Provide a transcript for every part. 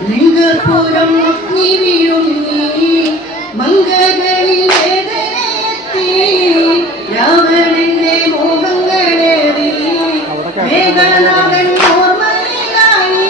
ലിംഗപുരം മുക്തി വീഴുന്നി മംഗകളിൽ വേദനയെത്തി രാവണന്റെ മോഹങ്ങളേറി മേഘനാഥൻ ഓർമ്മയിലായി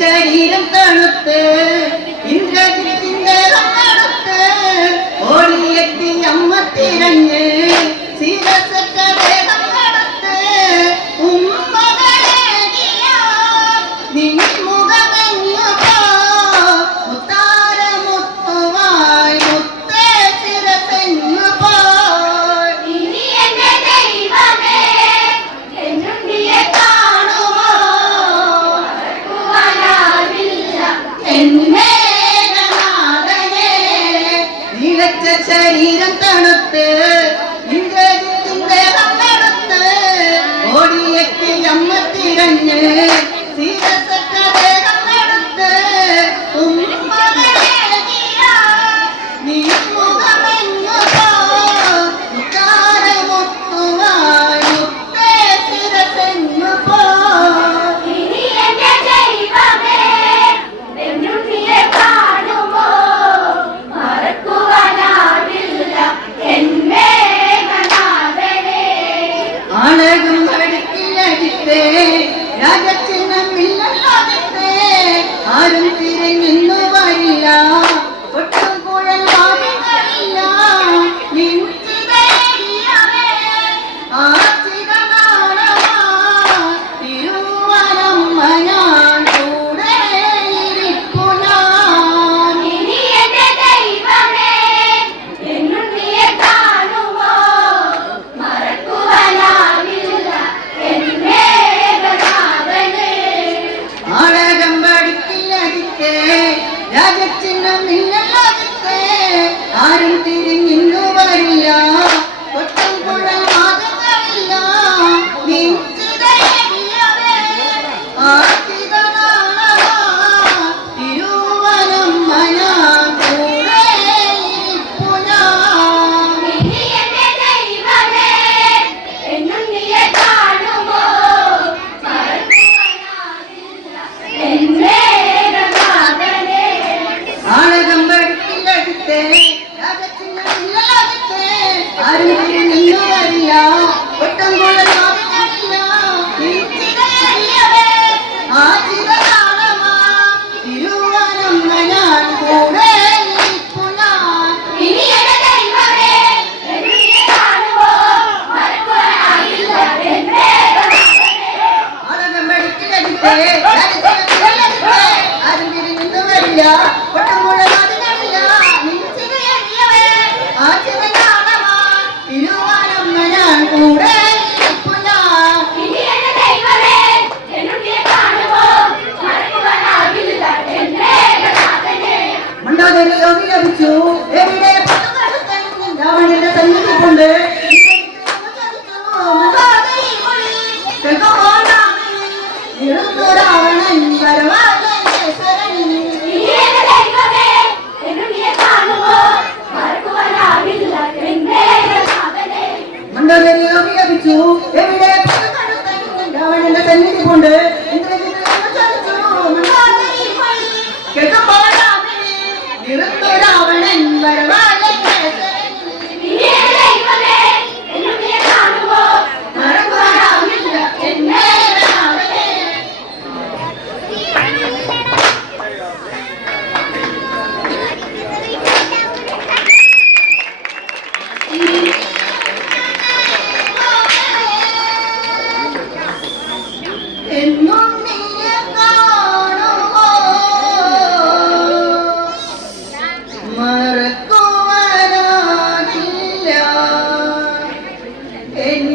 ശരീരം തണുത്ത് ഇന്ദ്രജിത്തിന്റെ കണ്ണടുത്ത് ഓടിയെത്തി അമ്മ തിരഞ്ഞ് ശിരസറ്റ വേഗം നടത്ത് ഉമ്മകളേകിയ നിൻമുഖമെങ്ങുപോ മുത്താരമുത്തുവായി മുത്തേ ശിരസെങ്ങുപോ ശരീരം തണുത്ത് ഇന്ദ്രജിത്തിന്റെ കണ്ണടുത്ത് ഓടിയെത്തി അമ്മ തിരഞ്ഞ് ശിരസറ്റ വേഗം നടത്ത് ഉമ്മകളേകിയ നിൻമുഖമെങ്ങുപോ മുത്താരമുത്തുവായി മുത്തേ ശിരസെങ്ങുപോ ആളകം പഠിക്കില്ലടിത്തേ രാജചിഹ്നമില്ലല്ലാതിത്തേ ആരും തിരഞ്ഞെന്നു വരില്ല ഒട്ടും കുഴൽ വാദികളില്ല നിഞ്ചിതേരിയവേ ആചിതനാളമാ തിരുവനമ്മ ഞാൻ കൂടെ ഇരിപ്പു ഞാൻ ഇനി എന്റെ ദൈവമേ എന്നും നീയെ കാണുമോ മറക്കുവാനാവില്ല എന്നെ നാഥനെ ആളകം പഠിക്കില്ലടിത്തേ രാജചിഹ്നമില്ലല്ലാതിത്തേ ആരും തിരിഞ്ഞിന്നു വരില്ല ഒട്ടും കുഴൽ വാദങ്ങളില്ല നിഞ്ചിതേരിയവേ ആചിതനാളമാ തിരുവനമ്മ ഞാൻ കൂടെ ഇരിപ്പു ഞാൻ ഇനി എന്റെ ദൈവമേ എന്നും നീയെ കാണുമോ മറക്കുവാനാവില്ല എന്നെ നാഥനെ ആളകം പഠിക്കില്ലടിത്തേ രാജചിഹ്നമില്ലല്ലാതിത്തേ ആരും തിരിഞ്ഞിന്നു വരില്ല ഒട്ടും കുഴൽ വാദങ്ങളില്ല നിഞ്ചിതേരിയവേ ആചിതനാളമാ തിരുവനമ്മ ഞാൻ കൂടെ ഇരിപ്പു ഞാൻ ഇനി എന്റെ ദൈവമേ എന്നും നീയെ കാണുമോ മറക്കുവാനാവില്ല എന്നെ നാഥനെ ആളകം പഠിക്കില്ലടിത്തേ രാജചിഹ്നമില്ലല്ലാതിത്തേ ആരും തിരിഞ്ഞിന്നു വരില്ല ഒട്ടും കുഴൽ വാദങ്ങളില്ല നിഞ്ചിതേരിയവേ ആചിതനാളമാ തിരുവനമ്മ ഞാൻ കൂടെ ഇരിപ്പു ഞാൻ ഇനി എന്റെ ദൈവമേ എന്നും നീയെ കാണുമോ മറക്കുവാനാവില്ല എന്നെ നാഥനെ മണ്ടാതൊരു യോഗി ലഭിച്ചു എവിടെ രാവണന്റെ സന്നിധി കൊണ്ട് രാവണൻ ഇനി എന്റെ ദൈവമേ എന്നും നീയെ കാണുമോ മറക്കുവാനാവില്ല എന്നെ നാഥനെ മണ്ടാതൊരു യോഗി ലഭിച്ചു എവിടെ രാവണന്റെ സന്നിധി കൊണ്ട് രാവണൻ വരവാ ഇനി എന്റെ ദൈവമേ എൻ